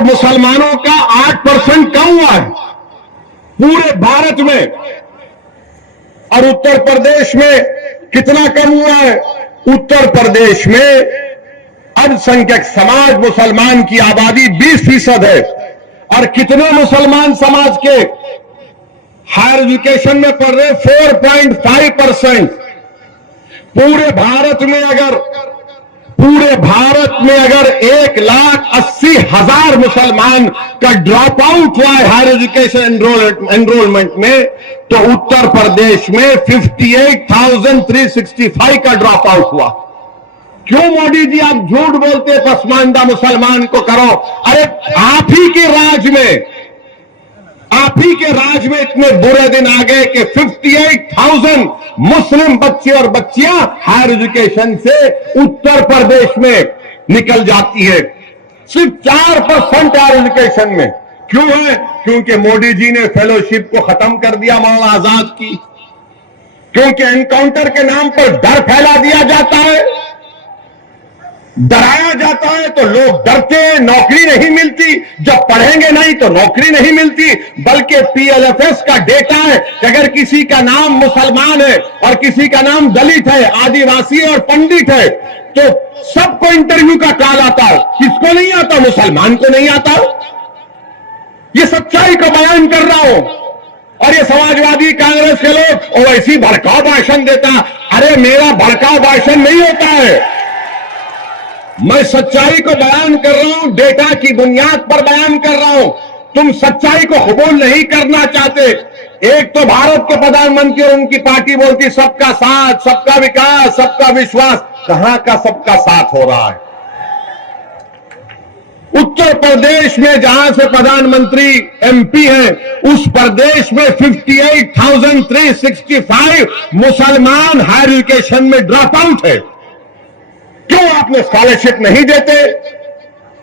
और मुसलमानों का 8% कम हुआ है पूरे भारत में। और उत्तर प्रदेश में कितना कम हुआ है? उत्तर प्रदेश में अल्पसंख्यक समाज मुसलमान की आबादी 20% है। और कितने मुसलमान समाज के हायर एजुकेशन में पढ़ रहे? 4.5%। पूरे भारत में अगर 1,80,000 मुसलमान का ड्रॉप आउट हुआ है हायर एजुकेशन एनरोलमेंट में, तो उत्तर प्रदेश में 58,365 का ड्रॉप आउट हुआ। क्यों मोदी जी आप झूठ बोलते? पसमानदा मुसलमान को करो। अरे आप ही के राज में इतने बुरे दिन आ गए कि 58,000 मुस्लिम बच्चे और बच्चियां हायर एजुकेशन से उत्तर प्रदेश में निकल जाती है। सिर्फ 4% हायर एजुकेशन में। क्यों है? क्योंकि मोदी जी ने फेलोशिप को खत्म कर दिया मौलाना आजाद की। क्योंकि एनकाउंटर के नाम पर डर फैला दिया जाता है, डराया जाता है तो लोग डरते हैं, नौकरी नहीं मिलती। जब पढ़ेंगे नहीं तो नौकरी नहीं मिलती। बल्कि पीएलएफएस का डेटा है कि अगर किसी का नाम मुसलमान है और किसी का नाम दलित है, आदिवासी है और पंडित है, तो सबको इंटरव्यू का कॉल आता है। किसको नहीं आता? मुसलमान को नहीं आता। ये सच्चाई को बयान कर रहा हूं। और ये समाजवादी कांग्रेस के लोग वैसी भड़काऊ भाषण देता। अरे मेरा भड़काऊ भाषण नहीं होता है, मैं सच्चाई को बयान कर रहा हूं, डेटा की बुनियाद पर बयान कर रहा हूं। तुम सच्चाई को कबूल नहीं करना चाहते। एक तो भारत के प्रधानमंत्री और उनकी पार्टी बोलती सबका साथ, सबका विकास, सबका विश्वास। कहां का सबका साथ हो रहा है? उत्तर प्रदेश में जहां से प्रधानमंत्री एमपी हैं, उस प्रदेश में 58,365 मुसलमान हायर एजुकेशन में ड्रॉप आउट है। क्यों आपने स्कॉलरशिप नहीं देते?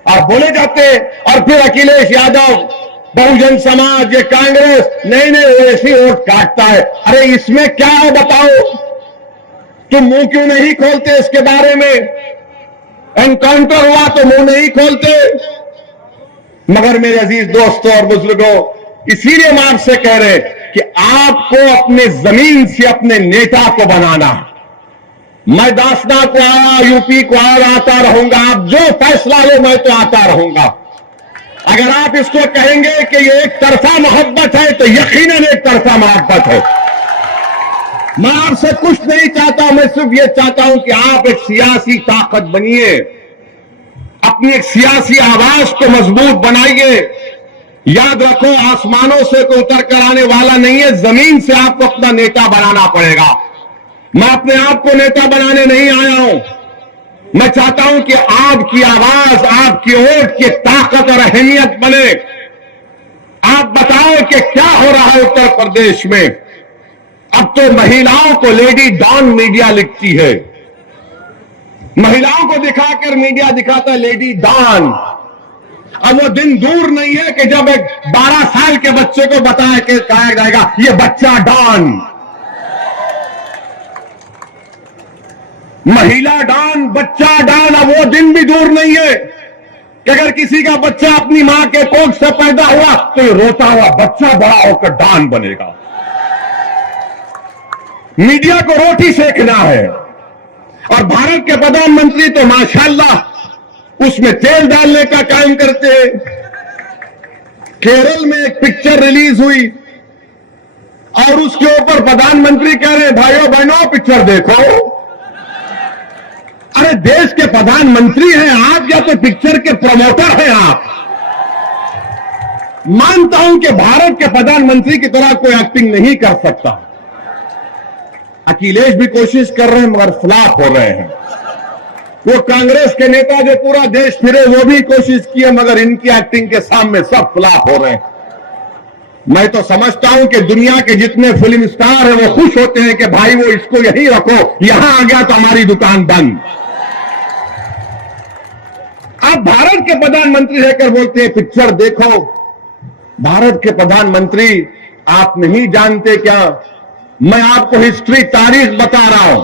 आप बोले जाते। और फिर अखिलेश यादव, बहुजन समाज, ये कांग्रेस नहीं ऐसी वोट काटता है। अरे इसमें क्या है बताओ? तुम मुंह क्यों नहीं खोलते इसके बारे में? एनकाउंटर हुआ तो मुंह नहीं खोलते। मगर मेरे अजीज दोस्तों और बुजुर्गों, इसीलिए हम आपसे कह रहे हैं कि आपको अपने जमीन से अपने नेता को बनाना। मैं दासना को आया, यूपी को आया, आता रहूंगा। आप जो फैसला लो मैं तो आता रहूंगा। अगर आप इसको कहेंगे कि ये एक तरफा मोहब्बत है तो यकीनन एक तरफा मोहब्बत है। मैं आपसे कुछ नहीं चाहता, मैं सिर्फ ये चाहता हूं कि आप एक सियासी ताकत बनिए, अपनी एक सियासी आवाज को मजबूत बनाइए। याद रखो, आसमानों से कोई उतर कर आने वाला नहीं है, जमीन से आपको अपना नेता बनाना पड़ेगा। मैं अपने आप को नेता बनाने नहीं आया हूं। मैं चाहता हूं कि आपकी आवाज, आपकी वोट की ताकत और अहमियत बने। आप बताओ कि क्या हो रहा है उत्तर प्रदेश में। अब तो महिलाओं को लेडी डॉन मीडिया लिखती है। महिलाओं को दिखाकर मीडिया दिखाता है लेडी डॉन। अब वो दिन दूर नहीं है कि जब एक 12 साल के बच्चे को बताया कि कहा जाएगा ये बच्चा डॉन, महिला डॉन, बच्चा डॉन। अब वो दिन भी दूर नहीं है कि अगर किसी का बच्चा अपनी मां के कोख से पैदा हुआ तो ये रोता हुआ बच्चा बड़ा होकर डॉन बनेगा। मीडिया को रोटी सेकना है। और भारत के प्रधानमंत्री तो माशाल्लाह उसमें तेल डालने का काम करते हैं। केरल में एक पिक्चर रिलीज हुई और उसके ऊपर प्रधानमंत्री कह रहे हैं भाइयों बहनों पिक्चर देखो। अरे देश के प्रधानमंत्री हैं आप या तो पिक्चर के प्रमोटर हैं आप? मानता हूं कि भारत के प्रधानमंत्री की तरह कोई एक्टिंग नहीं कर सकता। अखिलेश भी कोशिश कर रहे हैं मगर फ्लॉप हो रहे हैं। वो कांग्रेस के नेता जो पूरा देश फिरे वो भी कोशिश किए मगर इनकी एक्टिंग के सामने सब फ्लॉप हो रहे हैं। मैं तो समझता हूं कि दुनिया के जितने फिल्म स्टार हैं वो खुश होते हैं कि भाई वो इसको यहीं रखो, यहां आ गया तो हमारी दुकान बंद। आप भारत के प्रधानमंत्री रहकर बोलते हैं पिक्चर देखो। भारत के प्रधानमंत्री आप नहीं जानते क्या? मैं आपको हिस्ट्री तारीख बता रहा हूं।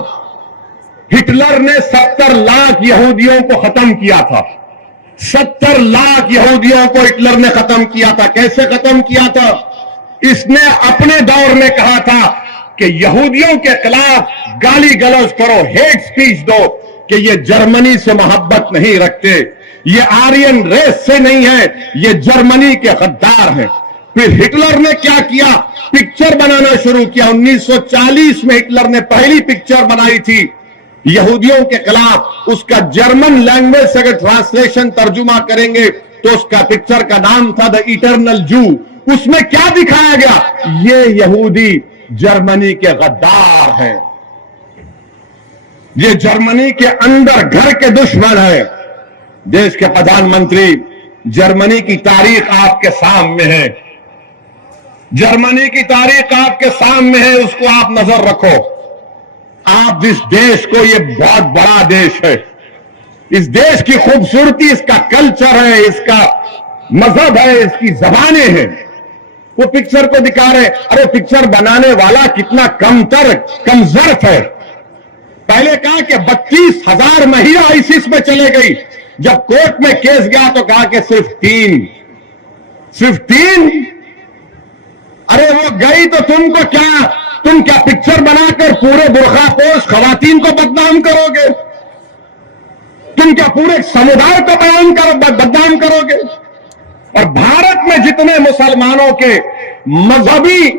हिटलर ने 70 लाख यहूदियों को खत्म किया था। 70 लाख यहूदियों को हिटलर ने खत्म किया था। कैसे खत्म किया था? इसने अपने दौर में कहा था कि यहूदियों के खिलाफ गाली गलौज करो, हेट स्पीच दो, कि ये जर्मनी से मोहब्बत नहीं रखते, ये आर्यन रेस से नहीं है, ये जर्मनी के गद्दार हैं। फिर हिटलर ने क्या किया? पिक्चर बनाना शुरू किया। 1940 में हिटलर ने पहली पिक्चर बनाई थी यहूदियों के खिलाफ। उसका जर्मन लैंग्वेज से अगर ट्रांसलेशन तर्जुमा करेंगे तो उसका पिक्चर का नाम था द इटर्नल जू। उसमें क्या दिखाया गया? ये यहूदी जर्मनी के गद्दार हैं, ये जर्मनी के अंदर घर के दुश्मन हैं। देश के प्रधानमंत्री, जर्मनी की तारीख आपके सामने है, जर्मनी की तारीख आपके सामने है, उसको आप नजर रखो। आप इस देश को, ये बहुत बड़ा देश है, इस देश की खूबसूरती, इसका कल्चर है, इसका मजहब है, इसकी जबानें हैं। वो पिक्चर को दिखा रहे, अरे पिक्चर बनाने वाला कितना कमजर्फ है। पहले कहा कि 32,000 महिला आईसीस में चले गई, जब कोर्ट में केस गया तो कहा कि सिर्फ तीन। अरे वो गई तो तुम क्या पिक्चर बनाकर पूरे बुर्खापोश खवातीन को बदनाम करोगे? तुम क्या पूरे समुदाय को बदनाम करोगे? और भारत में जितने मुसलमानों के मजहबी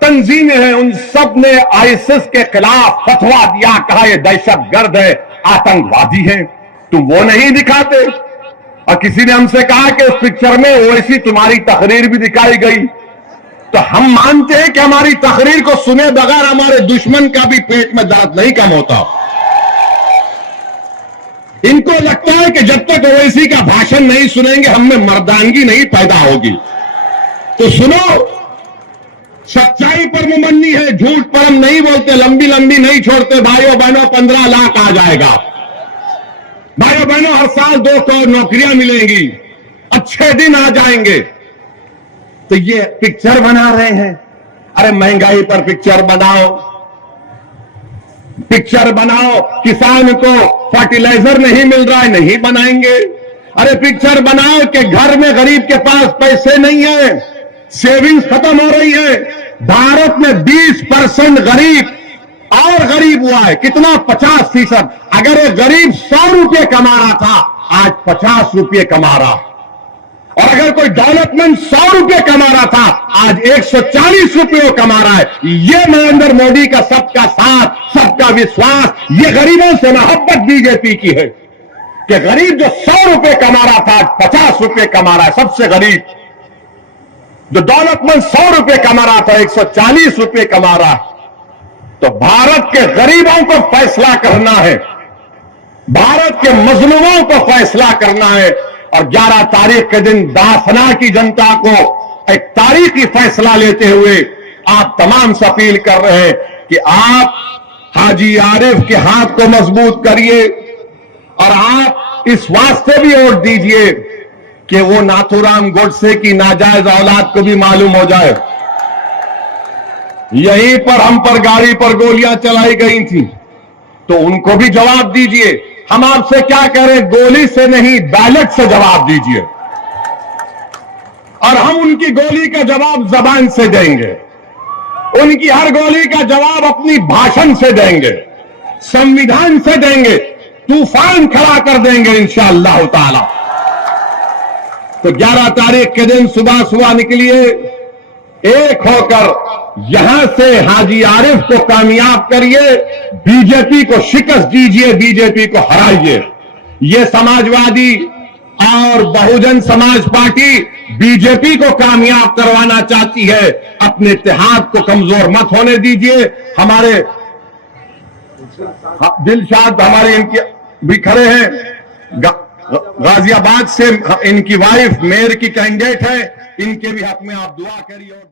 तंजीमें हैं, उन सब ने आईएसआईएस के खिलाफ फतवा दिया, कहा यह दहशतगर्द है, आतंकवादी है। तुम वो नहीं दिखाते। और किसी ने हमसे कहा कि उस पिक्चर में वैसी तुम्हारी तकरीर भी दिखाई गई। तो हम मानते हैं कि हमारी तकरीर को सुने बगैर हमारे दुश्मन का भी पेट में दर्द नहीं कम होता। इनको लगता है कि जब तक ओवैसी का भाषण नहीं सुनेंगे हम में मर्दानगी नहीं पैदा होगी। तो सुनो, सच्चाई पर मुमन्नी है, झूठ पर हम नहीं बोलते, लंबी लंबी नहीं छोड़ते। भाइयों बहनों, 15 लाख आ जाएगा। भाइयों बहनों, हर साल 2 करोड़ नौकरियां मिलेंगी, अच्छे दिन आ जाएंगे। तो ये पिक्चर बना रहे हैं। अरे महंगाई पर पिक्चर बनाओ, किसान को फर्टिलाइजर नहीं मिल रहा है, नहीं बनाएंगे। अरे पिक्चर बनाओ कि घर में गरीब के पास पैसे नहीं है, सेविंग्स खत्म हो रही है। भारत में 20% गरीब और गरीब हुआ है। कितना? 50%। अगर एक गरीब 100 रुपये कमा रहा था, आज 50 रुपये कमा रहा। और अगर कोई दौलतमंद 100 रुपये कमा रहा था, आज 140 रुपये कमा रहा है। ये नरेंद्र मोदी का सबका साथ, सबका विश्वास, ये गरीबों से मोहब्बत बीजेपी की है कि गरीब जो 100 रुपये कमा रहा था, आज 50 रुपये कमा रहा है। सबसे गरीब जो दौलतमंद 100 रुपये कमा रहा था, 140 रुपये कमा रहा है। तो भारत के गरीबों को फैसला करना है, भारत के मजलूमों को फैसला करना है। और 11 तारीख के दिन दाफना की जनता को एक तारीखी फैसला लेते हुए आप तमाम से अपील कर रहे हैं कि आप हाजी आरिफ के हाथ को मजबूत करिए और आप इस वास्ते भी वोट दीजिए कि वो नाथूराम गोडसे की नाजायज औलाद को भी मालूम हो जाए। यहीं पर हम पर गाड़ी पर गोलियां चलाई गई थी, तो उनको भी जवाब दीजिए। हम आपसे क्या कह रहे हैं? गोली से नहीं, बैलेट से जवाब दीजिए। और हम उनकी गोली का जवाब जबान से देंगे, उनकी हर गोली का जवाब अपनी भाषण से देंगे, संविधान से देंगे, तूफान खड़ा कर देंगे इंशाअल्लाह ताला। तो 11 तारीख के दिन सुबह सुबह निकलिए, एक होकर यहां से हाजी आरिफ को कामयाब करिए, बीजेपी को शिकस्त दीजिए, बीजेपी को हराइए। ये समाजवादी और बहुजन समाज पार्टी बीजेपी को कामयाब करवाना चाहती है, अपने इत्तेहाद को कमजोर मत होने दीजिए। हमारे दिलशाद हमारे इनके भी खड़े हैं, गाजियाबाद से इनकी वाइफ मेयर की कैंडिडेट है, इनके भी हक में आप दुआ करिए।